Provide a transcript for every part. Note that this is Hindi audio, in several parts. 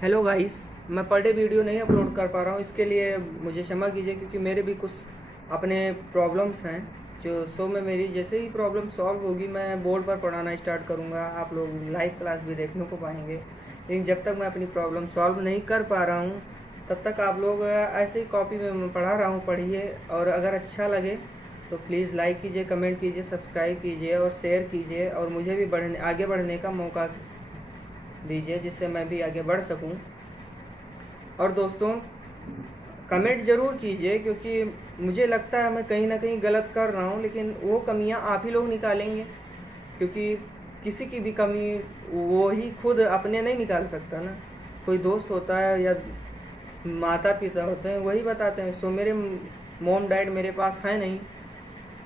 हेलो गाइस, मैं पर डे वीडियो नहीं अपलोड कर पा रहा हूँ। इसके लिए मुझे क्षमा कीजिए, क्योंकि मेरे भी कुछ अपने प्रॉब्लम्स हैं। जो में मेरी जैसे ही प्रॉब्लम सॉल्व होगी मैं बोर्ड पर पढ़ाना स्टार्ट करूँगा। आप लोग लाइव क्लास भी देखने को पाएंगे। लेकिन जब तक मैं अपनी प्रॉब्लम सॉल्व नहीं कर पा रहा हूँ तब तक आप लोग ऐसे ही कॉपी में मैं पढ़ा रहा हूँ, पढ़िए। और अगर अच्छा लगे तो प्लीज़ लाइक कीजिए, कमेंट कीजिए, सब्सक्राइब कीजिए और शेयर कीजिए, और मुझे भी आगे बढ़ने का मौका दीजिए, जिससे मैं भी आगे बढ़ सकूं। और दोस्तों, कमेंट ज़रूर कीजिए, क्योंकि मुझे लगता है मैं कहीं ना कहीं गलत कर रहा हूँ, लेकिन वो कमियाँ आप ही लोग निकालेंगे। क्योंकि किसी की भी कमी वो ही खुद अपने नहीं निकाल सकता ना। कोई दोस्त होता है या माता पिता होते हैं, वही बताते हैं। सो मेरे मोम डैड मेरे पास है नहीं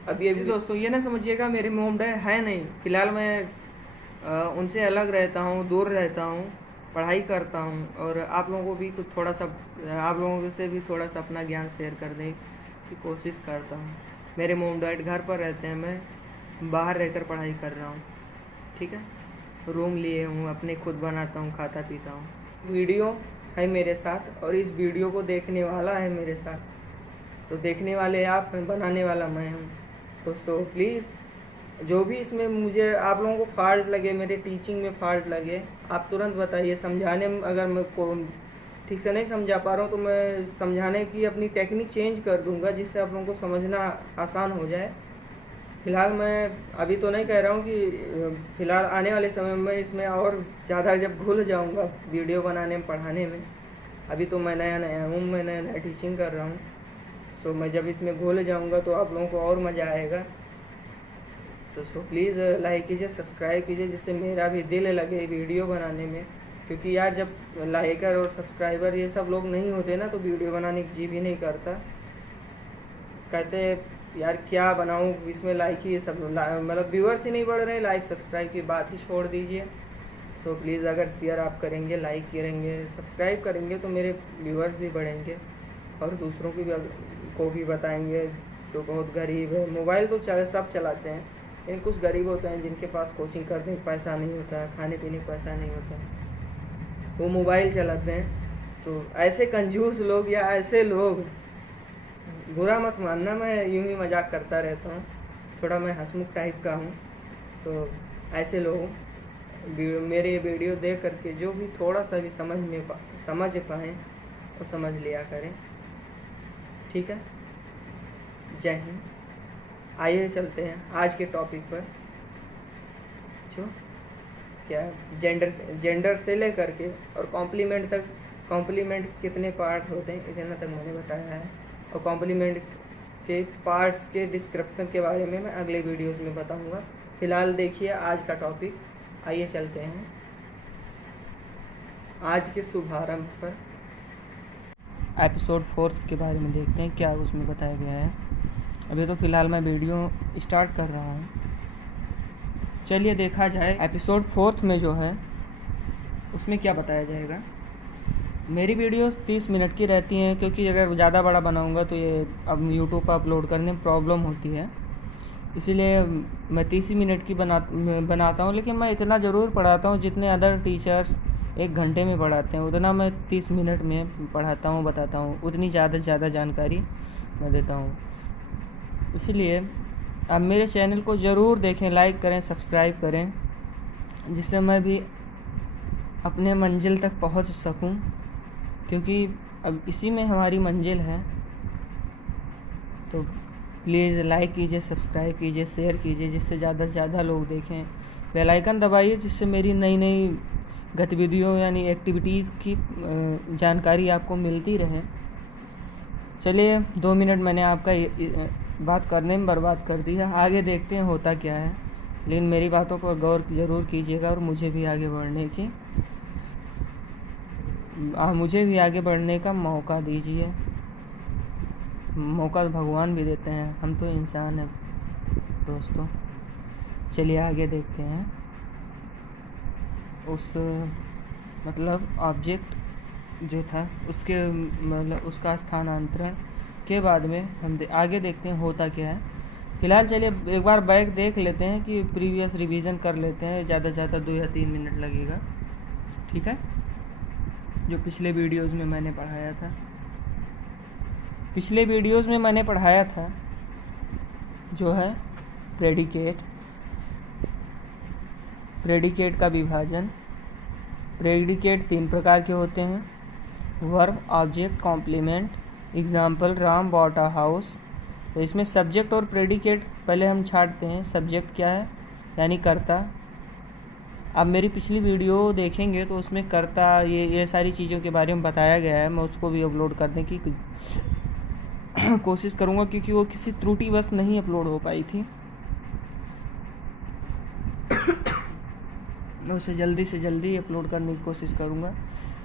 अभी अभी। दोस्तों, ये ना समझिएगा मेरे मोम डैड है नहीं। फ़िलहाल मैं उनसे अलग रहता हूँ, दूर रहता हूँ, पढ़ाई करता हूँ। और आप लोगों को भी कुछ थोड़ा सा, आप लोगों से भी थोड़ा सा अपना ज्ञान शेयर करने की कोशिश करता हूँ। मेरे मोम डैड घर पर रहते हैं, मैं बाहर रहकर पढ़ाई कर रहा हूँ। ठीक है, रूम लिए हूँ, अपने खुद बनाता हूँ, खाता पीता हूँ। वीडियो है मेरे साथ, और इस वीडियो को देखने वाला है मेरे साथ। तो देखने वाले आप हैं, बनाने वाला मैं हूँ। तो सो प्लीज़, जो भी इसमें मुझे आप लोगों को फॉल्ट लगे, मेरे टीचिंग में फॉल्ट लगे, आप तुरंत बताइए। समझाने में अगर मैं को ठीक से नहीं समझा पा रहा हूँ तो मैं समझाने की अपनी टेक्निक चेंज कर दूंगा, जिससे आप लोगों को समझना आसान हो जाए। फ़िलहाल मैं अभी तो नहीं कह रहा हूँ कि फ़िलहाल आने वाले समय में इसमें और ज़्यादा जब घुल जाऊँगा वीडियो बनाने में, पढ़ाने में। अभी तो मैं नया नया हूँ, मैं नया नया टीचिंग कर रहा हूँ। सो मैं जब इसमें घुल जाऊँगा तो आप लोगों को और मज़ा आएगा। तो सो प्लीज़ लाइक कीजिए, सब्सक्राइब कीजिए, जिससे मेरा भी दिल लगे वीडियो बनाने में। क्योंकि यार, जब लाइकर और सब्सक्राइबर ये सब लोग नहीं होते ना, तो वीडियो बनाने की जी भी नहीं करता। कहते यार क्या बनाऊँ, इसमें लाइक ही सब मतलब व्यूअर्स ही नहीं बढ़ रहे, लाइक सब्सक्राइब की बात ही छोड़ दीजिए। सो प्लीज़, अगर शेयर आप करेंगे, लाइक करेंगे, सब्सक्राइब करेंगे तो मेरे व्यूअर्स भी बढ़ेंगे, और दूसरों की भी को भी बताएंगे जो बहुत गरीब है। मोबाइल तो सब चलाते हैं, लेकिन कुछ गरीब होते हैं जिनके पास कोचिंग करने का पैसा नहीं होता है, खाने पीने का पैसा नहीं होता है, वो मोबाइल चलाते हैं। तो ऐसे कंजूस लोग या ऐसे लोग, बुरा मत मानना, मैं यूं ही मजाक करता रहता हूँ, थोड़ा मैं हंसमुख टाइप का हूँ। तो ऐसे लोग मेरे वीडियो देख करके जो भी थोड़ा सा भी समझ पाएँ वो समझ लिया करें। ठीक है, जय हिंद। आइए चलते हैं आज के टॉपिक पर, जो क्या जेंडर जेंडर से लेकर के और कॉम्प्लीमेंट तक। कॉम्प्लीमेंट कितने पार्ट होते हैं इतना तक मैंने बताया है, और कॉम्प्लीमेंट के पार्ट्स के डिस्क्रिप्शन के बारे में मैं अगले वीडियोस में बताऊंगा। फ़िलहाल देखिए आज का टॉपिक। आइए चलते हैं आज के शुभारंभ पर। एपिसोड 4 के बारे में देखते हैं क्या उसमें बताया गया है। अभी तो फ़िलहाल मैं वीडियो स्टार्ट कर रहा हूँ। चलिए देखा जाए एपिसोड 4 में जो है उसमें क्या बताया जाएगा। मेरी वीडियोस 30 मिनट की रहती हैं, क्योंकि अगर ज़्यादा बड़ा बनाऊंगा तो ये अब यूट्यूब पर अपलोड करने में प्रॉब्लम होती है। इसीलिए मैं 30 ही मिनट की बनाता हूँ। लेकिन मैं इतना ज़रूर पढ़ाता हूँ जितने अदर टीचर्स 1 घंटे में पढ़ाते हैं, उतना मैं 30 मिनट में पढ़ाता हूँ, बताता हूँ। उतनी ज़्यादा से ज़्यादा जानकारी मैं देता हूँ। इसलिए आप मेरे चैनल को ज़रूर देखें, लाइक करें, सब्सक्राइब करें, जिससे मैं भी अपने मंजिल तक पहुंच सकूं। क्योंकि अब इसी में हमारी मंजिल है। तो प्लीज़ लाइक कीजिए, सब्सक्राइब कीजिए, शेयर कीजिए, जिससे ज़्यादा से ज़्यादा लोग देखें। बेल आइकन दबाइए, जिससे मेरी नई नई गतिविधियों यानी एक्टिविटीज़ की जानकारी आपको मिलती रहे। चलिए 2 मिनट मैंने आपका बात करने में बर्बाद कर दिया। आगे देखते हैं होता क्या है। लेकिन मेरी बातों पर गौर ज़रूर कीजिएगा, और मुझे भी आगे बढ़ने का मौका दीजिए। मौका तो भगवान भी देते हैं, हम तो इंसान हैं दोस्तों। चलिए आगे देखते हैं। उस मतलब ऑब्जेक्ट जो था उसके मतलब उसका स्थानांतरण के बाद में हम आगे देखते हैं होता क्या है। फ़िलहाल चलिए एक बार बैक देख लेते हैं, कि प्रीवियस रिवीजन कर लेते हैं। ज़्यादा से ज़्यादा 2 या 3 मिनट लगेगा। ठीक है, जो पिछले वीडियोज़ में मैंने पढ़ाया था। पिछले वीडियोज़ में मैंने पढ़ाया था जो है प्रेडिकेट का विभाजन। प्रेडिकेट 3 प्रकार के होते हैं, verb, object, complement. Example, Ram bought a house. तो इसमें सब्जेक्ट और प्रेडिकेट पहले हम छांटते हैं। सब्जेक्ट क्या है, यानी कर्ता। आप मेरी पिछली वीडियो देखेंगे तो उसमें कर्ता ये सारी चीज़ों के बारे में बताया गया है। मैं उसको भी अपलोड करने की कोशिश करूँगा, क्योंकि वो किसी त्रुटिवश नहीं अपलोड हो पाई थी। मैं उसे जल्दी से जल्दी अपलोड करने की कोशिश करूँगा।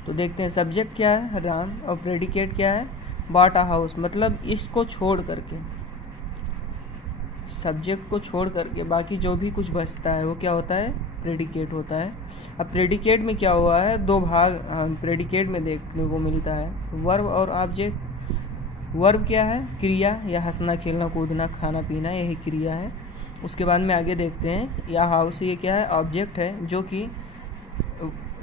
तो देखते हैं, सब्जेक्ट क्या है, राम, और प्रेडिकेट क्या है, बॉट अ हाउस। मतलब इसको छोड़ करके, सब्जेक्ट को छोड़ करके बाकी जो भी कुछ बचता है वो क्या होता है, प्रेडिकेट होता है। अब प्रेडिकेट में क्या हुआ है, 2 भाग प्रेडिकेट में देखने को मिलता है, वर्ब और ऑब्जेक्ट। वर्ब क्या है, क्रिया, या हंसना, खेलना, कूदना, खाना पीना, यही क्रिया है। उसके बाद में आगे देखते हैं, या हाउस, ये क्या है, ऑब्जेक्ट है जो कि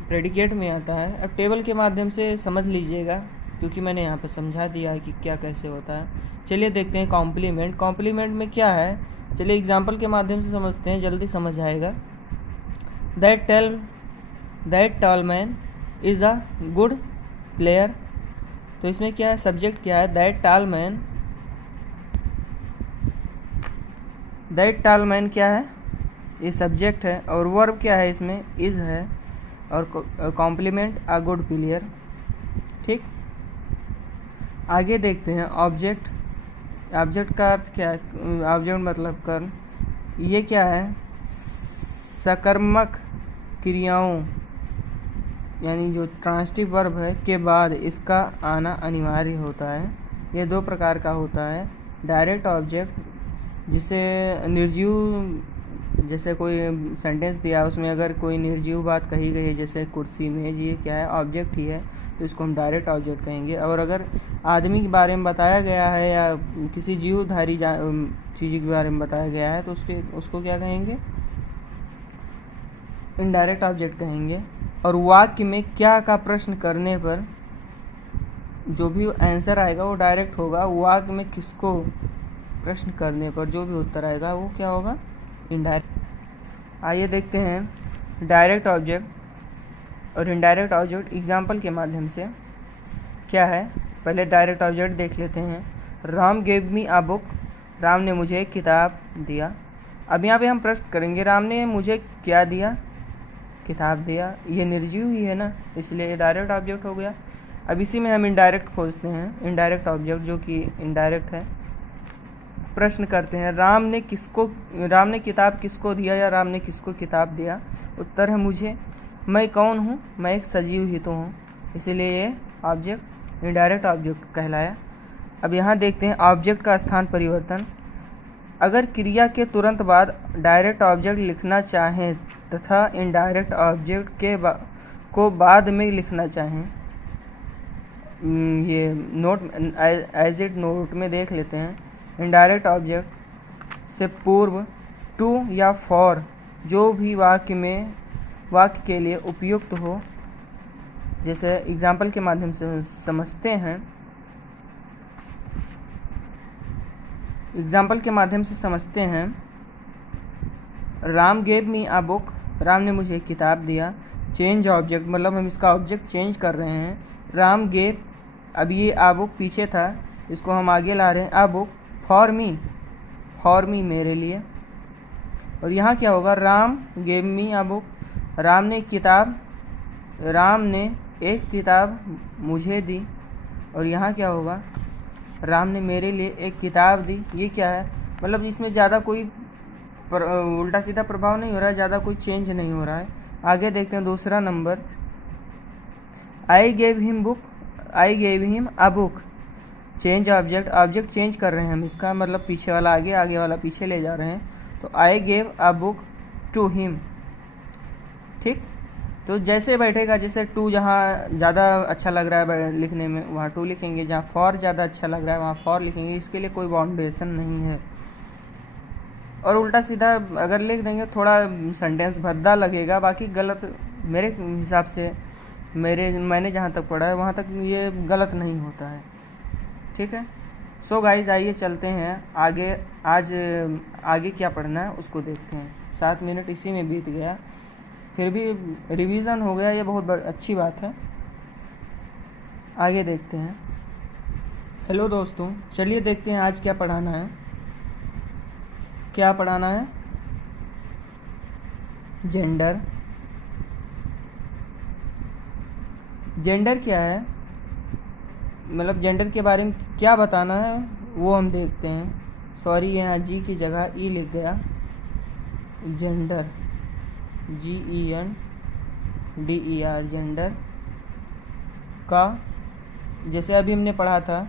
प्रेडिकेट में आता है। अब टेबल के माध्यम से समझ लीजिएगा, क्योंकि मैंने यहाँ पे समझा दिया है कि क्या कैसे होता है। चलिए देखते हैं कॉम्प्लीमेंट। कॉम्प्लीमेंट में क्या है, चलिए एग्जाम्पल के माध्यम से समझते हैं, जल्दी समझ आएगा। That tall man is a good player. तो इसमें क्या है, सब्जेक्ट क्या है, दैट टॉल मैन क्या है, ये सब्जेक्ट है। और वर्ब क्या है, इसमें इज़ है। और कॉम्प्लीमेंट अ गुड प्लेयर। ठीक, आगे देखते हैं ऑब्जेक्ट। ऑब्जेक्ट का अर्थ क्या है, ऑब्जेक्ट मतलब कर्म। ये क्या है, सकर्मक क्रियाओं, यानी जो ट्रांसिटिव वर्ब है के बाद इसका आना अनिवार्य होता है। ये 2 प्रकार का होता है। डायरेक्ट ऑब्जेक्ट, जिसे निर्जीव, जैसे कोई सेंटेंस दिया उसमें अगर कोई निर्जीव बात कही गई है, जैसे कुर्सी, मेज, ये क्या है, ऑब्जेक्ट ही है, तो इसको हम डायरेक्ट ऑब्जेक्ट कहेंगे। और अगर आदमी के बारे में बताया गया है या किसी जीवधारी चीज़ के बारे में बताया गया है तो उसको क्या कहेंगे, इनडायरेक्ट ऑब्जेक्ट कहेंगे। और वाक्य में क्या का प्रश्न करने पर जो भी आंसर आएगा वो डायरेक्ट होगा। वाक्य में किसको प्रश्न करने पर जो भी उत्तर आएगा वो क्या होगा, इनडायरेक्ट। आइए देखते हैं डायरेक्ट ऑब्जेक्ट और इनडायरेक्ट ऑब्जेक्ट एग्जाम्पल के माध्यम से क्या है। पहले डायरेक्ट ऑब्जेक्ट देख लेते हैं। Ram gave me a book. Ram ने मुझे एक किताब दिया। अब यहाँ पे हम प्रश्न करेंगे, राम ने मुझे क्या दिया, किताब दिया। ये निर्जीव ही है ना, इसलिए ये डायरेक्ट ऑब्जेक्ट हो गया। अब इसी में हम इनडायरेक्ट खोजते हैं, इनडायरेक्ट ऑब्जेक्ट जो कि इनडायरेक्ट है। प्रश्न करते हैं, राम ने किताब किसको दिया, या राम ने किसको किताब दिया। उत्तर है मुझे। मैं कौन हूँ, मैं एक सजीव ही तो हूँ, इसीलिए ये ऑब्जेक्ट इनडायरेक्ट ऑब्जेक्ट कहलाया। अब यहाँ देखते हैं ऑब्जेक्ट का स्थान परिवर्तन। अगर क्रिया के तुरंत बाद डायरेक्ट ऑब्जेक्ट लिखना चाहें तथा इनडायरेक्ट ऑब्जेक्ट को बाद में लिखना चाहें, ये नोट एज इट नोट में देख लेते हैं। इनडायरेक्ट ऑब्जेक्ट से पूर्व टू या फॉर जो भी वाक्य के लिए उपयुक्त हो, जैसे एग्जाम्पल के माध्यम से समझते हैं। Ram gave me a book. Ram ने मुझे किताब दिया। चेंज ऑब्जेक्ट मतलब हम इसका ऑब्जेक्ट चेंज कर रहे हैं। राम गेव, अब ये अ बुक पीछे था, इसको हम आगे ला रहे हैं। अ बुक फॉर मी मेरे लिए। और यहाँ क्या होगा, Ram gave me a book. Ram ने एक किताब मुझे दी। और यहाँ क्या होगा, राम ने मेरे लिए एक किताब दी। ये क्या है, मतलब इसमें ज़्यादा कोई उल्टा सीधा प्रभाव नहीं हो रहा है, ज़्यादा कोई चेंज नहीं हो रहा है। आगे देखते हैं दूसरा number, I gave him a book. Change object change कर रहे हैं हम इसका, मतलब पीछे वाला आगे, आगे वाला पीछे ले जा रहे हैं। तो I gave a book to him. ठीक, तो जैसे बैठेगा, जैसे टू जहाँ ज़्यादा अच्छा लग रहा है लिखने में वहाँ टू लिखेंगे, जहाँ फॉर ज़्यादा अच्छा लग रहा है वहाँ फॉर लिखेंगे। इसके लिए कोई बाउंडेशन नहीं है। और उल्टा सीधा अगर लिख देंगे थोड़ा सेंटेंस भद्दा लगेगा, बाकी गलत मेरे हिसाब से मैंने जहाँ तक पढ़ा है वहाँ तक ये गलत नहीं होता है। ठीक है। सो गाइस आइए चलते हैं आगे। आज आगे क्या पढ़ना है उसको देखते हैं। 7 मिनट इसी में बीत गया, फिर भी रिवीजन हो गया, ये बहुत अच्छी बात है। आगे देखते हैं। हेलो दोस्तों, चलिए देखते हैं आज क्या पढ़ाना है। क्या पढ़ाना है? जेंडर। जेंडर क्या है, मतलब जेंडर के बारे में क्या बताना है वो हम देखते हैं। सॉरी, यहाँ जी की जगह ई लिख गया। जेंडर, GENDER, जेंडर का, जैसे अभी हमने पढ़ा था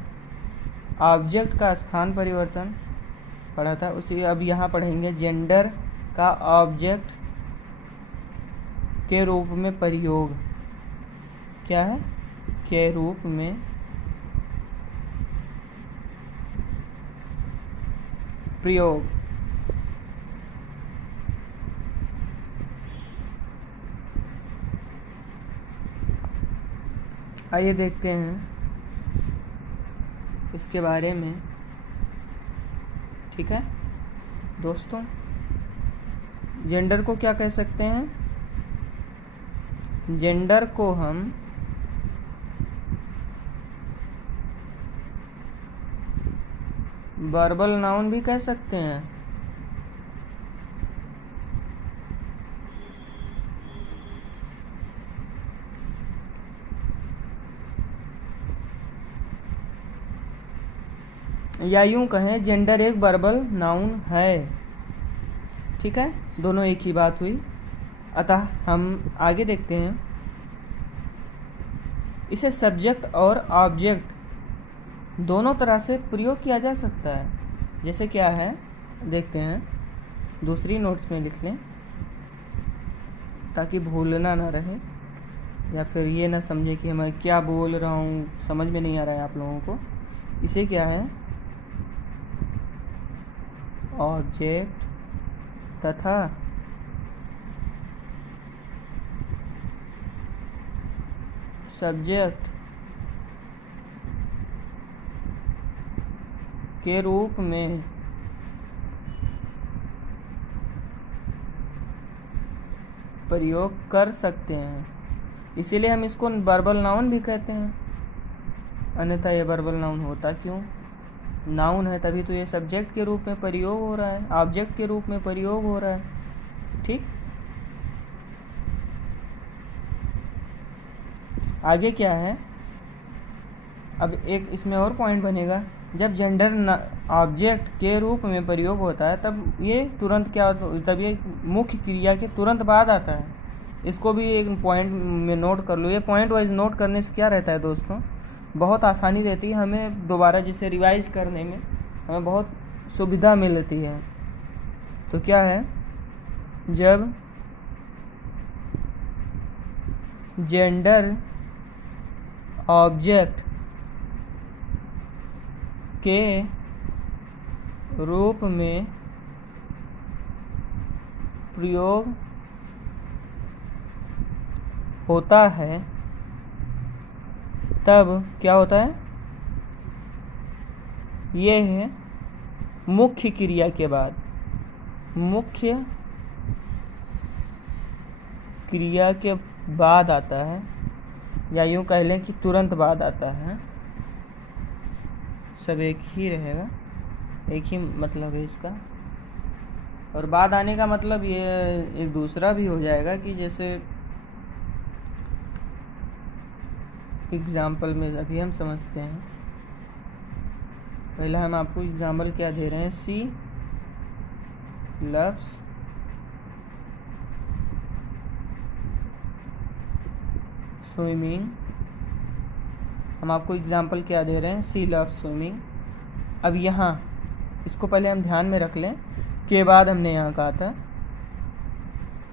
ऑब्जेक्ट का स्थान परिवर्तन पढ़ा था, उसी अब यहाँ पढ़ेंगे जेंडर का ऑब्जेक्ट के रूप में प्रयोग। क्या है? के रूप में प्रयोग। आइए देखते हैं इसके बारे में। ठीक है दोस्तों, जेंडर को क्या कह सकते हैं? जेंडर को हम वर्बल नाउन भी कह सकते हैं। या यूं कहें जेंडर एक वर्बल नाउन है। ठीक है, दोनों एक ही बात हुई। अतः हम आगे देखते हैं। इसे सब्जेक्ट और ऑब्जेक्ट दोनों तरह से प्रयोग किया जा सकता है। जैसे क्या है देखते हैं, दूसरी नोट्स में लिख लें ताकि भूलना ना रहे, या फिर ये ना समझे कि मैं क्या बोल रहा हूँ, समझ में नहीं आ रहा है आप लोगों को। इसे क्या है, ऑब्जेक्ट तथा सब्जेक्ट के रूप में प्रयोग कर सकते हैं। इसीलिए हम इसको वर्बल नाउन भी कहते हैं, अन्यथा ये वर्बल नाउन होता क्यों? नाउन है तभी तो ये सब्जेक्ट के रूप में प्रयोग हो रहा है, ऑब्जेक्ट के रूप में प्रयोग हो रहा है। ठीक, आगे क्या है, अब एक इसमें और पॉइंट बनेगा। जब जेंडर ऑब्जेक्ट के रूप में प्रयोग होता है तब ये तुरंत क्या, तब ये मुख्य क्रिया के तुरंत बाद आता है। इसको भी एक पॉइंट में नोट कर लो। ये पॉइंट वाइज नोट करने से क्या रहता है दोस्तों, बहुत आसानी रहती है हमें दोबारा जिसे रिवाइज करने में हमें बहुत सुविधा मिलती है। तो क्या है, जब जेंडर ऑब्जेक्ट के रूप में प्रयोग होता है तब क्या होता है, ये है मुख्य क्रिया के बाद, मुख्य क्रिया के बाद आता है, या यूं कह लें कि तुरंत बाद आता है। सब एक ही रहेगा, एक ही मतलब है इसका। और बाद आने का मतलब ये एक दूसरा भी हो जाएगा कि जैसे एग्जाम्पल में अभी हम समझते हैं। पहले हम आपको एग्जाम्पल क्या दे रहे हैं, सी लव्स स्विमिंग। हम आपको एग्जाम्पल क्या दे रहे हैं, सी लव्स स्विमिंग। अब यहाँ इसको पहले हम ध्यान में रख लें, के बाद हमने यहाँ कहा था,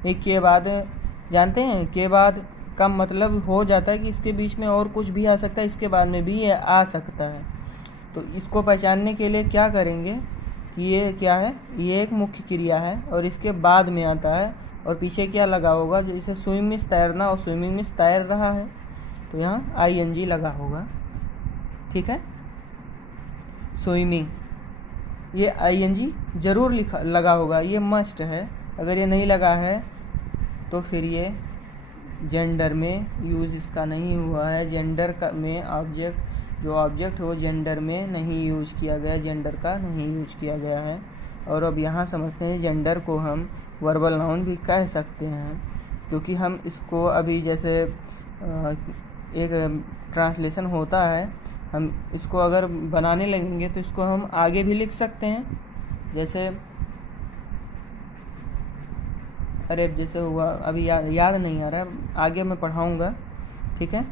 एक के बाद जानते हैं, के बाद का मतलब हो जाता है कि इसके बीच में और कुछ भी आ सकता है, इसके बाद में भी ये आ सकता है। तो इसको पहचानने के लिए क्या करेंगे कि ये क्या है, ये एक मुख्य क्रिया है और इसके बाद में आता है, और पीछे क्या लगा होगा, जैसे स्विम मीन्स तैरना और स्विमिंग मीन्स तैर रहा है, तो यहाँ ing लगा होगा, ठीक है। स्विमिंग, ये ing ज़रूर लगा होगा, ये मस्ट है। अगर ये नहीं लगा है तो फिर ये जेंडर में यूज़ इसका नहीं हुआ है। जेंडर का में ऑब्जेक्ट, जो ऑब्जेक्ट हो जेंडर में नहीं यूज़ किया गया, जेंडर का नहीं यूज़ किया गया है। और अब यहाँ समझते हैं जेंडर को हम वर्बल नाउन भी कह सकते हैं, क्योंकि हम इसको अभी जैसे एक ट्रांसलेशन होता है, हम इसको अगर बनाने लगेंगे तो इसको हम आगे भी लिख सकते हैं। जैसे अरे जैसे हुआ अभी याद नहीं आ रहा, आगे मैं पढ़ाऊँगा, ठीक है।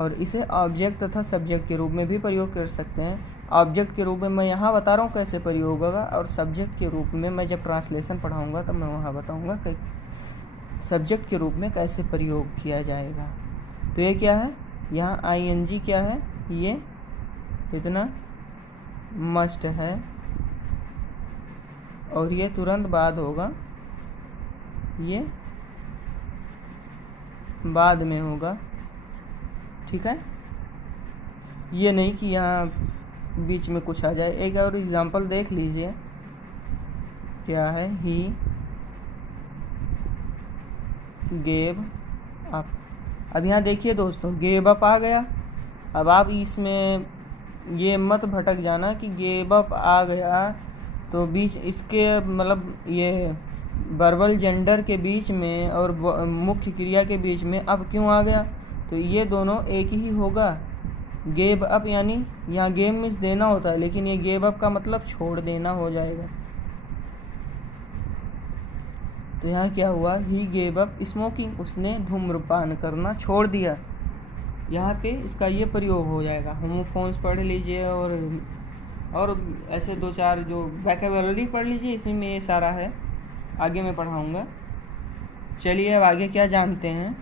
और इसे ऑब्जेक्ट तथा सब्जेक्ट के रूप में भी प्रयोग कर सकते हैं। ऑब्जेक्ट के रूप में मैं यहाँ बता रहा हूँ कैसे प्रयोग होगा, और सब्जेक्ट के रूप में मैं जब ट्रांसलेशन पढ़ाऊँगा तब मैं वहाँ बताऊँगा कि सब्जेक्ट के रूप में कैसे प्रयोग किया जाएगा। तो ये क्या है, यहाँ ing क्या है, ये इतना मस्ट है, और ये तुरंत बाद होगा, ये बाद में होगा, ठीक है। ये नहीं कि यहाँ बीच में कुछ आ जाए। एक और एग्जांपल देख लीजिए, क्या है, ही गेव अप। अब यहाँ देखिए दोस्तों, गेव अप आ गया। अब आप इसमें ये मत भटक जाना कि गेव अप आ गया तो बीच इसके मतलब ये वर्बल जेंडर के बीच में और मुख्य क्रिया के बीच में अब क्यों आ गया, तो ये दोनों एक ही होगा। गेव अप यानी यहाँ गेव मीन्स देना होता है, लेकिन ये गेव अप का मतलब छोड़ देना हो जाएगा। तो यहाँ क्या हुआ, ही गेव अप स्मोकिंग, उसने धूम्रपान करना छोड़ दिया। यहाँ पे इसका ये प्रयोग हो जाएगा। होमोफोन्स पढ़ लीजिए और ऐसे दो चार जो वोकैबुलरी पढ़ लीजिए, इसी में ये सारा है, आगे मैं पढ़ाऊँगा। चलिए अब आगे क्या जानते हैं।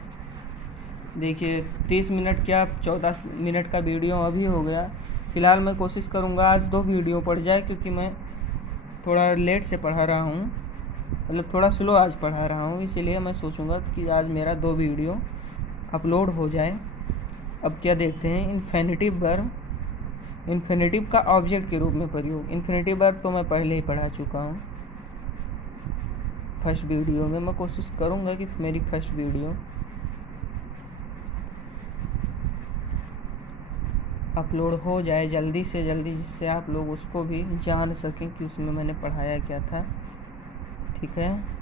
देखिए 30 मिनट क्या 14 मिनट का वीडियो अभी हो गया। फ़िलहाल मैं कोशिश करूँगा आज 2 वीडियो पढ़ जाए, क्योंकि मैं थोड़ा लेट से पढ़ा रहा हूँ, मतलब थोड़ा स्लो आज पढ़ा रहा हूँ, इसीलिए मैं सोचूंगा कि आज मेरा 2 वीडियो अपलोड हो जाए। अब क्या देखते हैं, इन्फिनिटिव वर्ब, इन्फिनिटिव का ऑब्जेक्ट के रूप में प्रयोग। इन्फिनिटिव वर्ब तो मैं पहले ही पढ़ा चुका हूँ फर्स्ट वीडियो में। मैं कोशिश करूँगा कि मेरी फर्स्ट वीडियो अपलोड हो जाए जल्दी से जल्दी, जिससे आप लोग उसको भी जान सकें कि उसमें मैंने पढ़ाया क्या था, ठीक है।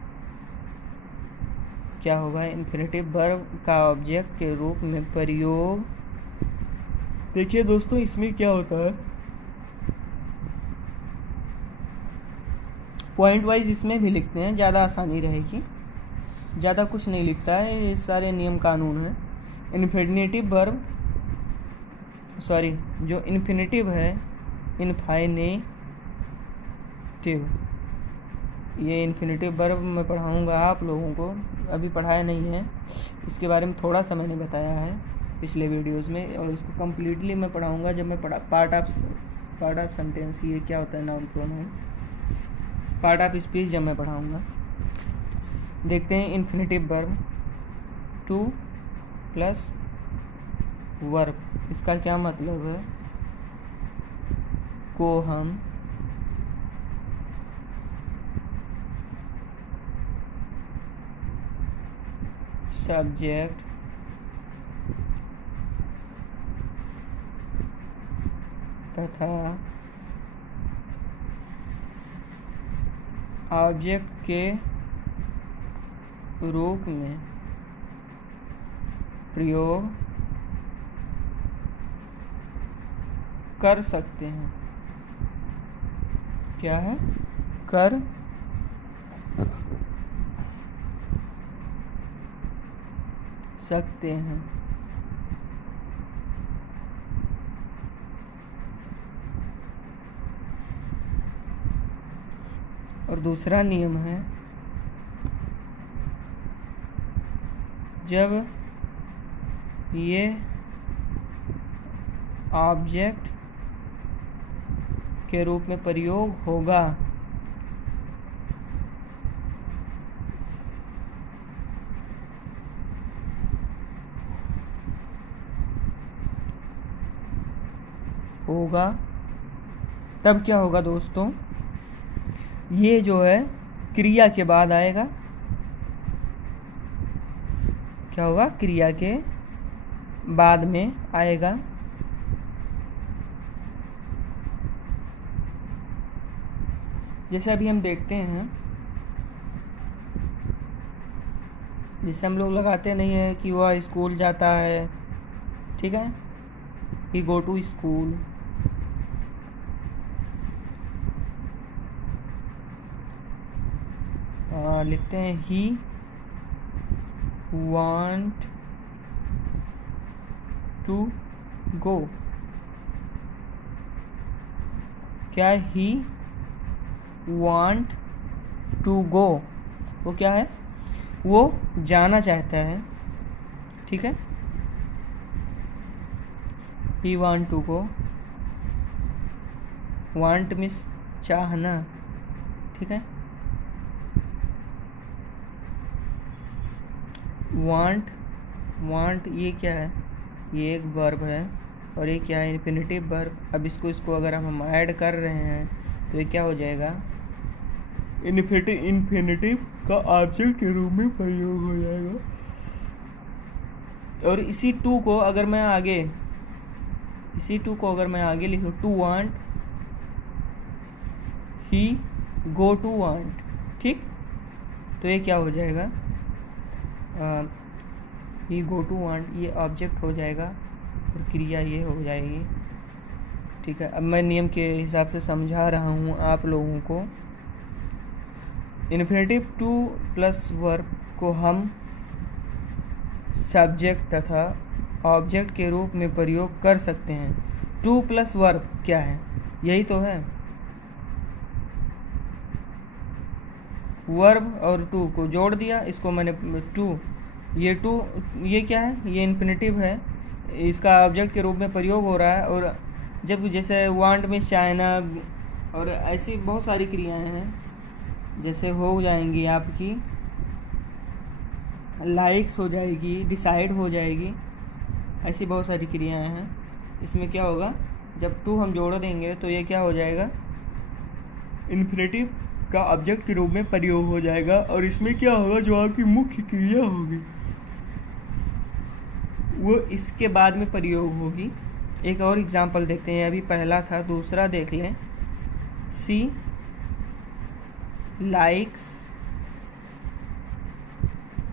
क्या होगा, इन्फिनिटिव वर्ब का ऑब्जेक्ट के रूप में प्रयोग। देखिए दोस्तों, इसमें क्या होता है, पॉइंट वाइज इसमें भी लिखते हैं, ज़्यादा आसानी रहेगी। ज़्यादा कुछ नहीं लिखता है, ये सारे नियम कानून हैं। इन्फिनिटिव वर्ब, सॉरी, जो इन्फिनिटिव है, इन्फिनिटिव, ये इन्फिनिटिव वर्ब मैं पढ़ाऊँगा आप लोगों को, अभी पढ़ाया नहीं है। इसके बारे में थोड़ा सा मैंने बताया है पिछले वीडियोस में, और इसको कम्प्लीटली मैं पढ़ाऊँगा जब मैं पार्ट ऑफ सेंटेंस, ये क्या होता है, noun pronoun, part of speech जब मैं पढ़ाऊँगा। देखते हैं infinitive verb, two plus verb, इसका क्या मतलब है, को हम सब्जेक्ट तथा ऑब्जेक्ट के रूप में प्रयोग कर सकते हैं। क्या है, कर सकते हैं। और दूसरा नियम है, जब ये ऑब्जेक्ट के रूप में प्रयोग होगा होगा तब क्या होगा दोस्तों, ये जो है क्रिया के बाद आएगा। क्या होगा, क्रिया के बाद में आएगा। जैसे अभी हम देखते हैं, जैसे हम लोग लगाते नहीं है कि वह स्कूल जाता है, ठीक है, ही गो टू स्कूल। लिखते हैं ही वांट टू गो। क्या है, ही वांट टू गो, वो क्या है, वो जाना चाहता है, ठीक है, he want to go. Want means चाहना, ठीक है, वांट ये क्या है, ये एक वर्ब है और ये क्या है, इन्फिनिटिव वर्ब। अब इसको अगर हम ऐड कर रहे हैं तो ये क्या हो जाएगा, इन्फिनिटिव का ऑब्जेक्ट के रूप में प्रयोग हो जाएगा। और इसी टू को अगर मैं आगे लिखूँ, to want, he go to want, ठीक, तो ये क्या हो जाएगा, ही गो टू वांट, ये ऑब्जेक्ट हो जाएगा और क्रिया ये हो जाएगी, ठीक है। अब मैं नियम के हिसाब से समझा रहा हूँ आप लोगों को। इन्फिनिटिव टू प्लस वर्ब को हम सब्जेक्ट तथा ऑब्जेक्ट के रूप में प्रयोग कर सकते हैं। टू प्लस वर्ब क्या है, यही तो है, वर्ब और टू को जोड़ दिया, इसको मैंने टू, ये क्या है, ये इन्फिनिटिव है, इसका ऑब्जेक्ट के रूप में प्रयोग हो रहा है। और जब जैसे वांट में चाइना और ऐसी बहुत सारी क्रियाएं हैं, जैसे हो जाएंगी आपकी लाइक्स हो जाएगी, डिसाइड हो जाएगी, ऐसी बहुत सारी क्रियाएं हैं। इसमें क्या होगा, जब टू हम जोड़ देंगे तो ये क्या हो जाएगा, इन्फिनिटिव का ऑब्जेक्ट के रूप में प्रयोग हो जाएगा। और इसमें क्या होगा, जो आपकी मुख्य क्रिया होगी वो इसके बाद में प्रयोग होगी। एक और एग्जांपल देखते हैं, अभी पहला था, दूसरा देख लें। C likes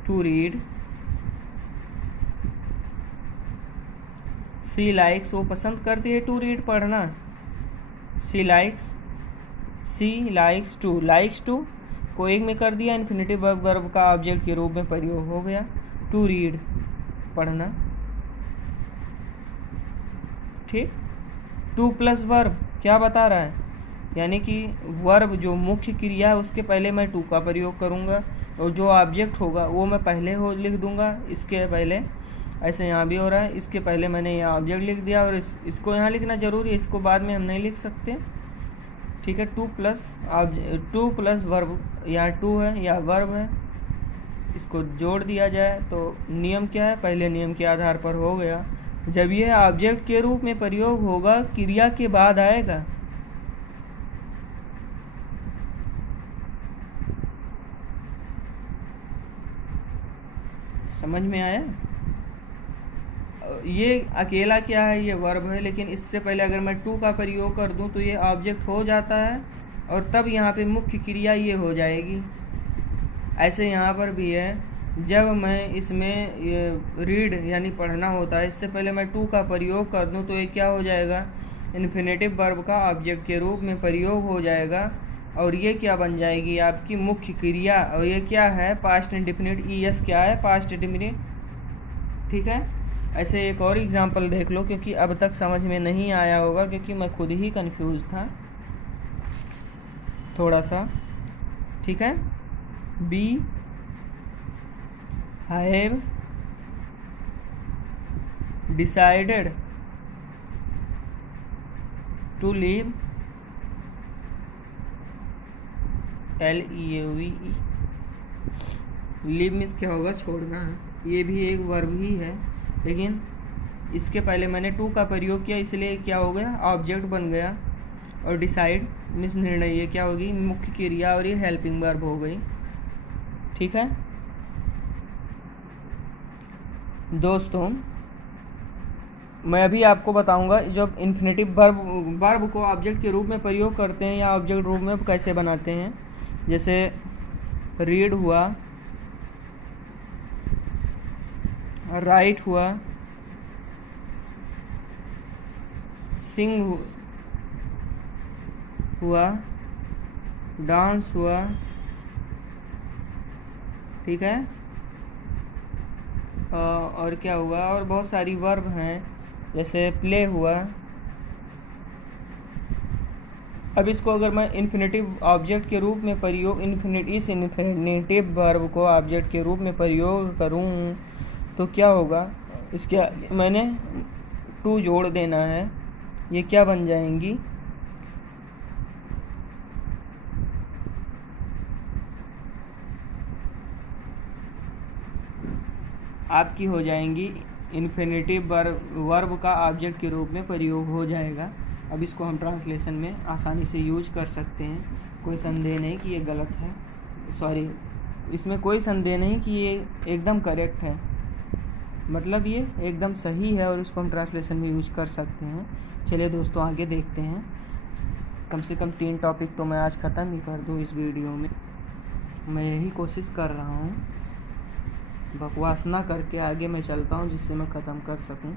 to read, C likes, वो पसंद करती है टू रीड, पढ़ना। सी लाइक्स टू को एक में कर दिया, इन्फिनिटिव वर्ब का ऑब्जेक्ट के रूप में प्रयोग हो गया, टू रीड, पढ़ना, ठीक। टू प्लस वर्ब क्या बता रहा है, यानी कि वर्ब जो मुख्य क्रिया है उसके पहले मैं टू का प्रयोग करूँगा और जो ऑब्जेक्ट होगा वो मैं पहले लिख दूँगा, इसके पहले। ऐसे यहाँ भी हो रहा है, इसके पहले मैंने यहाँ ऑब्जेक्ट लिख दिया और इसको यहाँ लिखना जरूरी है, इसको बाद में हम नहीं लिख सकते, ठीक है। टू प्लस वर्ब, यहाँ टू है या वर्ब है, इसको जोड़ दिया जाए तो नियम क्या है, पहले नियम के आधार पर हो गया। जब यह ऑब्जेक्ट के रूप में प्रयोग होगा, क्रिया के बाद आएगा। समझ में आया, ये अकेला क्या है, ये वर्ब है, लेकिन इससे पहले अगर मैं टू का प्रयोग कर दूं तो ये ऑब्जेक्ट हो जाता है और तब यहाँ पे मुख्य क्रिया ये हो जाएगी। ऐसे यहाँ पर भी है, जब मैं इसमें ये रीड यानी पढ़ना होता है, इससे पहले मैं टू का प्रयोग कर दूं तो ये क्या हो जाएगा, इन्फिनिटिव वर्ब का ऑब्जेक्ट के रूप में प्रयोग हो जाएगा और ये क्या बन जाएगी, आपकी मुख्य क्रिया। और ये क्या है, पास्ट इंडेफिनिट, ईएस क्या है, पास्ट इंडेफिनिट, ठीक है। ऐसे एक और एग्जांपल देख लो, क्योंकि अब तक समझ में नहीं आया होगा, क्योंकि मैं खुद ही कंफ्यूज था थोड़ा सा, ठीक है। We have decided to leave, LEAVE, leave means क्या होगा, छोड़ना है, ये भी एक वर्ब ही है, लेकिन इसके पहले मैंने टू का प्रयोग किया, इसलिए क्या हो गया, ऑब्जेक्ट बन गया। और डिसाइड मीन्स निर्णय, ये क्या होगी, मुख्य क्रिया, और ये हेल्पिंग वर्ब हो गई। ठीक है दोस्तों, मैं अभी आपको बताऊंगा जब इन्फिनेटिव वर्ब को ऑब्जेक्ट के रूप में प्रयोग करते हैं या ऑब्जेक्ट रूप में कैसे बनाते हैं। जैसे रीड हुआ, राइट हुआ, सिंग हुआ, डांस हुआ। ठीक है, और क्या हुआ, और बहुत सारी वर्ब हैं, जैसे प्ले हुआ। अब इसको अगर मैं इन्फिनेटिव ऑब्जेक्ट के रूप में प्रयोग इस इन्फिनेटिव वर्ब को ऑब्जेक्ट के रूप में प्रयोग करूं तो क्या होगा, इसके मैंने टू जोड़ देना है, ये क्या बन जाएंगी, आपकी हो जाएंगी, इन्फिनेटिव वर्ब का ऑब्जेक्ट के रूप में प्रयोग हो जाएगा। अब इसको हम ट्रांसलेशन में आसानी से यूज कर सकते हैं, कोई संदेह नहीं कि ये गलत है, सॉरी इसमें कोई संदेह नहीं कि ये एकदम करेक्ट है, मतलब ये एकदम सही है और इसको हम ट्रांसलेशन में यूज कर सकते हैं। चलिए दोस्तों आगे देखते हैं। कम से कम 3 टॉपिक तो मैं आज ख़त्म ही कर दूँ इस वीडियो में, मैं यही कोशिश कर रहा हूँ, बकवास ना करके आगे मैं चलता हूँ जिससे मैं ख़त्म कर सकूँ।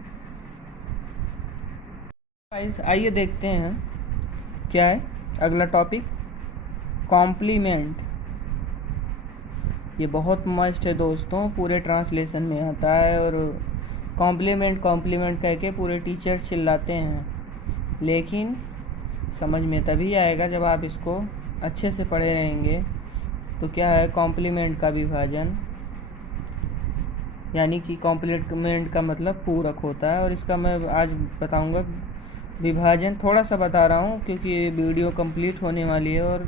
आइए देखते हैं क्या है अगला टॉपिक, कॉम्प्लीमेंट। ये बहुत मस्त है दोस्तों, पूरे ट्रांसलेशन में आता है, और कॉम्प्लीमेंट कह के पूरे टीचर्स चिल्लाते हैं, लेकिन समझ में तभी आएगा जब आप इसको अच्छे से पढ़े रहेंगे। तो क्या है कॉम्प्लीमेंट का विभाजन, यानी कि कॉम्प्लीमेंट का मतलब पूरक होता है, और इसका मैं आज बताऊंगा विभाजन। थोड़ा सा बता रहा हूँ क्योंकि वीडियो कंप्लीट होने वाली है और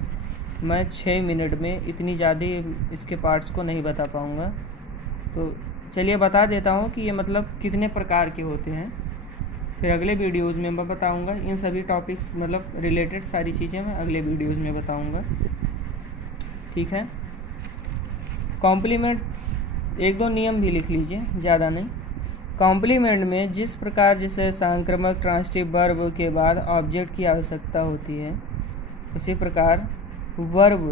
मैं 6 मिनट में इतनी ज़्यादा इसके पार्ट्स को नहीं बता पाऊँगा। तो चलिए बता देता हूँ कि ये मतलब कितने प्रकार के होते हैं, फिर अगले वीडियोज़ में मैं बताऊँगा। इन सभी टॉपिक्स मतलब रिलेटेड सारी चीज़ें मैं अगले वीडियोज़ में बताऊँगा। ठीक है, कॉम्प्लीमेंट 1-2 नियम भी लिख लीजिए, ज़्यादा नहीं। कॉम्प्लीमेंट में जिस प्रकार जैसे सांक्रामक ट्रांसिटिव वर्ब के बाद ऑब्जेक्ट की आवश्यकता होती है, उसी प्रकार वर्ब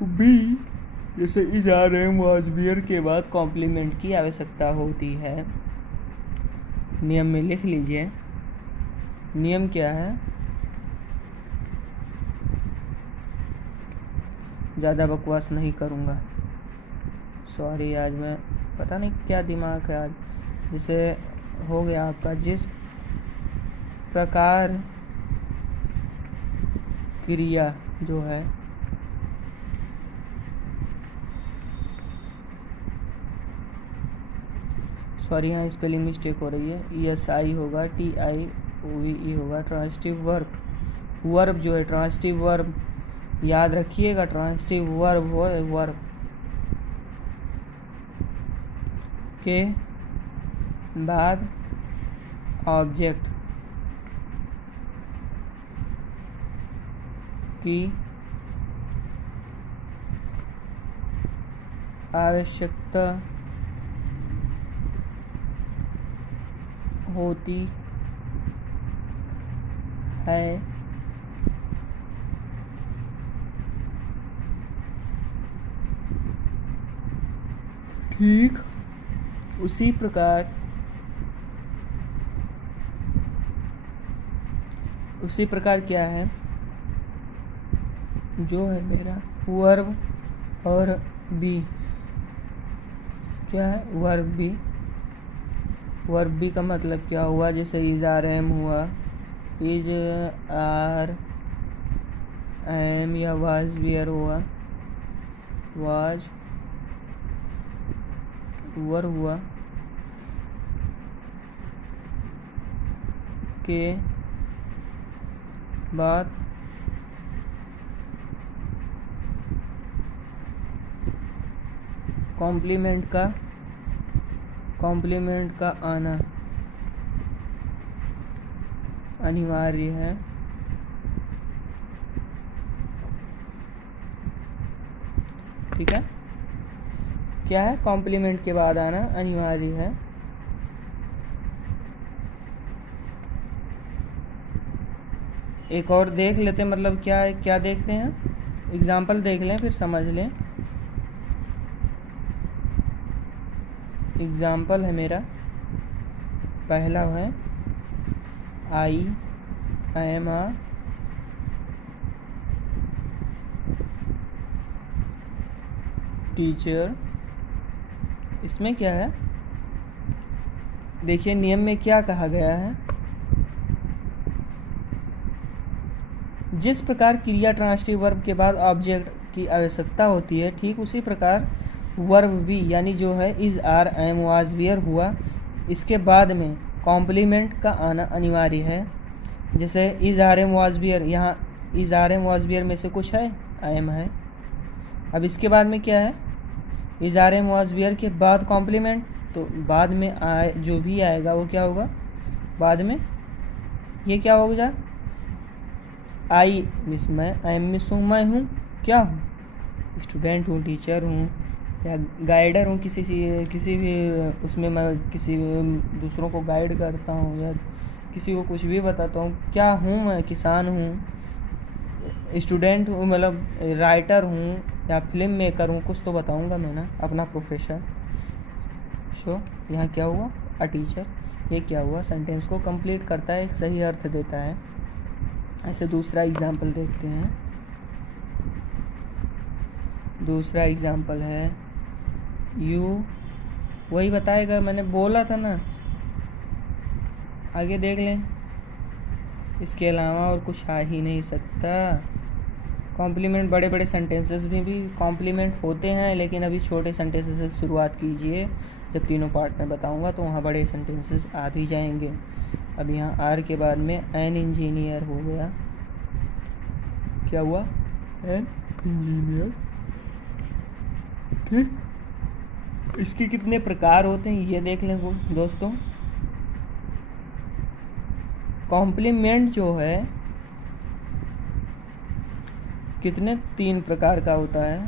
बी जैसे is, are, am, was, were के बाद कॉम्प्लीमेंट की आवश्यकता होती है। नियम में लिख लीजिए, नियम क्या है, ज़्यादा बकवास नहीं करूँगा, सॉरी आज मैं पता नहीं क्या दिमाग है आज, जैसे हो गया आपका, जिस प्रकार क्रिया जो है सॉरी यहाँ स्पेलिंग मिस्टेक हो रही है, ESI होगा, TIOVE होगा, ट्रांसिटिव वर्ब जो है, ट्रांसिटिव वर्ब याद रखिएगा, ट्रांसिटिव वर्ब हो वर्ब के बाद ऑब्जेक्ट की आवश्यकता होती है। ठीक उसी प्रकार क्या है, जो है मेरा वर्ब और बी, क्या है वर्ब बी का मतलब क्या हुआ, जैसे इज, आर, एम हुआ, इज, आर, एम, या वाज, वेयर हुआ, वाज, वर हुआ, के बाद कॉम्प्लीमेंट का कॉम्प्लीमेंट का आना अनिवार्य है। ठीक है, क्या है? कॉम्प्लीमेंट के बाद आना अनिवार्य है। एक और देख लेते हैं, मतलब क्या है, क्या देखते हैं, एग्जाम्पल देख लें फिर समझ लें। एग्जाम्पल है मेरा, पहला है आई एम अ टीचर। इसमें क्या है, देखिए नियम में क्या कहा गया है, जिस प्रकार क्रिया ट्रांसिटिव वर्ब के बाद ऑब्जेक्ट की आवश्यकता होती है, ठीक उसी प्रकार वर्ब भी, यानी जो है is are am was were हुआ, इसके बाद में कॉम्प्लीमेंट का आना अनिवार्य है। जैसे is are am was were, यहाँ is are am was were में से कुछ है, आई एम है। अब इसके बाद में क्या है, is are am was were के बाद कॉम्प्लीमेंट, तो बाद में आए जो भी आएगा वो क्या होगा, बाद में ये क्या होगा, आई मिस मैं, आई एम मिस हूँ, मैं हूँ क्या हूँ, स्टूडेंट हूँ, टीचर हूँ, या गाइडर हूँ, किसी भी उसमें मैं किसी दूसरों को गाइड करता हूँ या किसी को कुछ भी बताता हूँ, क्या हूँ मैं, किसान हूँ, स्टूडेंट हूँ, मतलब राइटर हूँ या फिल्म मेकर हूँ, कुछ तो बताऊँगा मैं ना अपना प्रोफेशन। सो यहाँ क्या हुआ, अ टीचर, ये क्या हुआ, सेंटेंस को कंप्लीट करता है, एक सही अर्थ देता है। ऐसे दूसरा एग्जाम्पल देखते हैं। दूसरा एग्जाम्पल है यू, वही बताएगा, मैंने बोला था ना, आगे देख लें, इसके अलावा और कुछ आ ही नहीं सकता। कॉम्प्लीमेंट, बड़े बड़े सेंटेंसेस में भी कॉम्प्लीमेंट होते हैं, लेकिन अभी छोटे सेंटेंसेस से शुरुआत कीजिए, जब तीनों पार्ट में बताऊंगा तो वहाँ बड़े सेंटेंसेस आ भी जाएंगे। अब यहाँ आर के बाद में एन इंजीनियर हो गया, क्या हुआ, एन इंजीनियर। ठीक, इसके कितने प्रकार होते हैं ये देख लें दोस्तों। कॉम्प्लीमेंट जो है कितने, 3 प्रकार का होता है,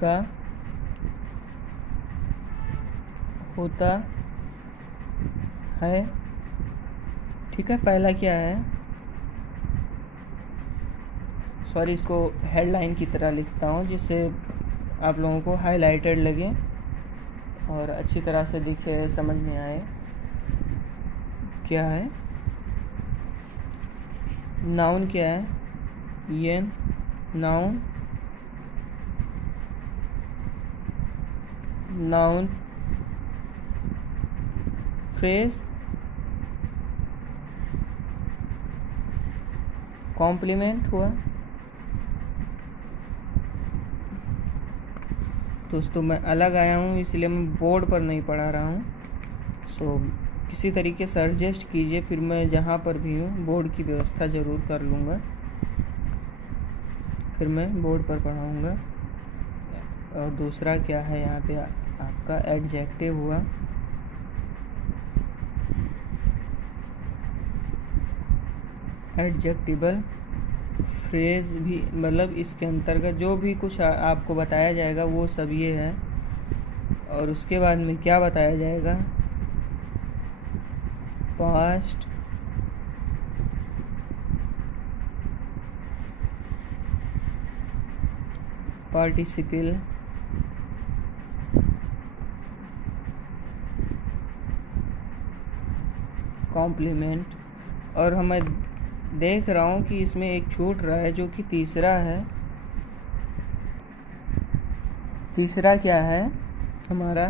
का होता है। ठीक है, पहला क्या है, सॉरी इसको हेडलाइन की तरह लिखता हूँ जिससे आप लोगों को हाईलाइटेड लगे और अच्छी तरह से दिखे, समझ में आए। क्या है, नाउन क्या है, ये नाउन, नाउन फ्रेज, कॉम्प्लीमेंट हुआ। दोस्तों मैं अलग आया हूँ इसलिए मैं बोर्ड पर नहीं पढ़ा रहा हूँ, सो किसी तरीके से एडजस्ट कीजिए, फिर मैं जहाँ पर भी हूँ बोर्ड की व्यवस्था ज़रूर कर लूँगा, फिर मैं बोर्ड पर पढ़ाऊँगा। और दूसरा क्या है, यहाँ पे आपका एडजेक्टिव हुआ, एडजेक्टिबल फ्रेज भी, मतलब इसके अंतर्गत जो भी कुछ आपको बताया जाएगा वो सब ये है। और उसके बाद में क्या बताया जाएगा, पास्ट पार्टिसिपल, कॉम्प्लीमेंट। और हमें देख रहा हूँ कि इसमें एक छूट रहा है जो कि तीसरा है। तीसरा क्या है हमारा,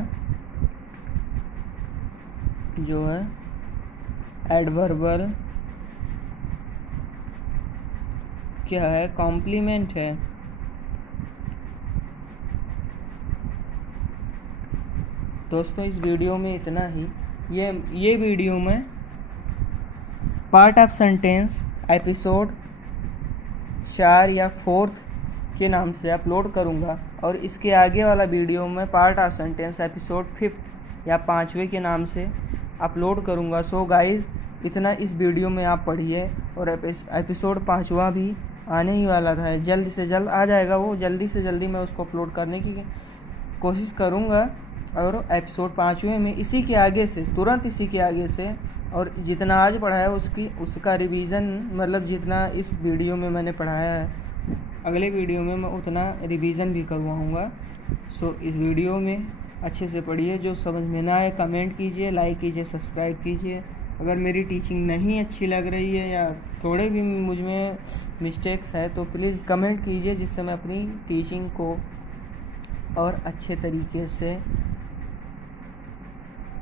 जो है एडवर्बल, क्या है, कॉम्प्लीमेंट है। दोस्तों इस वीडियो में इतना ही। ये वीडियो में पार्ट ऑफ सेंटेंस एपिसोड 4 या 4 की के नाम से अपलोड करूँगा और इसके आगे वाला वीडियो मैं पार्ट ऑफ सेंटेंस एपिसोड 5 या 5वें के नाम से अपलोड करूँगा। सो गाइज़ इतना इस वीडियो में आप पढ़िए और एपिसोड 5वां भी आने ही वाला था, जल्द से जल्द आ जाएगा वो, जल्दी से जल्दी मैं उसको अपलोड करने की कोशिश करूँगा। और एपिसोड 5वें में इसी के आगे से, तुरंत इसी के आगे से और जितना आज पढ़ाया उसका रिवीज़न, मतलब जितना इस वीडियो में मैंने पढ़ाया है अगले वीडियो में मैं उतना रिवीज़न भी करवाऊँगा। सो इस वीडियो में अच्छे से पढ़िए, जो समझ में ना आए कमेंट कीजिए, लाइक कीजिए, सब्सक्राइब कीजिए। अगर मेरी टीचिंग नहीं अच्छी लग रही है या थोड़े भी मुझ में मिस्टेक्स है तो प्लीज़ कमेंट कीजिए, जिससे मैं अपनी टीचिंग को और अच्छे तरीके से,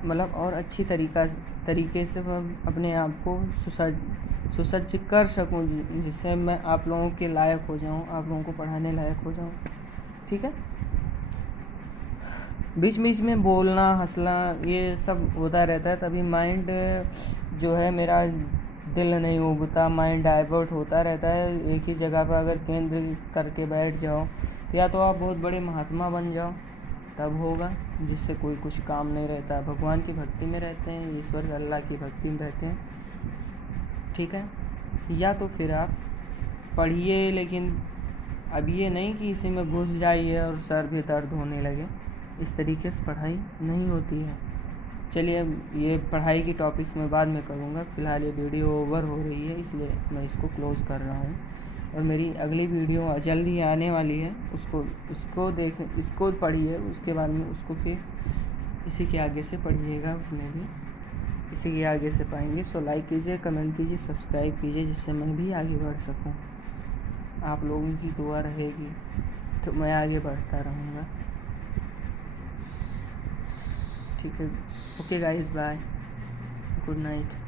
मतलब और अच्छी तरीके से मैं अपने आप को सुसज्जित कर सकूं, जिससे मैं आप लोगों के लायक हो जाऊं, आप लोगों को पढ़ाने लायक हो जाऊं। ठीक है, बीच बीच में बोलना, हंसना, ये सब होता रहता है, तभी माइंड जो है मेरा दिल नहीं उबता, माइंड डाइवर्ट होता रहता है। एक ही जगह पर अगर केंद्र करके बैठ जाओ तो या तो आप बहुत बड़े महात्मा बन जाओ, तब होगा, जिससे कोई कुछ काम नहीं रहता। भगवान की भक्ति में रहते हैं, ईश्वर अल्लाह की भक्ति में रहते हैं। ठीक है, या तो फिर आप पढ़िए, लेकिन अब ये नहीं कि इसी में घुस जाइए और सर भी दर्द होने लगे। इस तरीके से पढ़ाई नहीं होती है। चलिए, ये पढ़ाई की टॉपिक्स में बाद में करूँगा, फ़िलहाल ये वीडियो ओवर हो रही है, इसलिए मैं इसको क्लोज़ कर रहा हूँ। और मेरी अगली वीडियो जल्द ही आने वाली है, इसको पढ़िए, उसके बाद में उसको फिर इसी के आगे से पढ़िएगा, उसमें भी इसी के आगे से पाएंगे। सो लाइक कीजिए, कमेंट कीजिए, सब्सक्राइब कीजिए, जिससे मैं भी आगे बढ़ सकूं। आप लोगों की दुआ रहेगी तो मैं आगे बढ़ता रहूँगा। ठीक है, okay guys, bye, good night.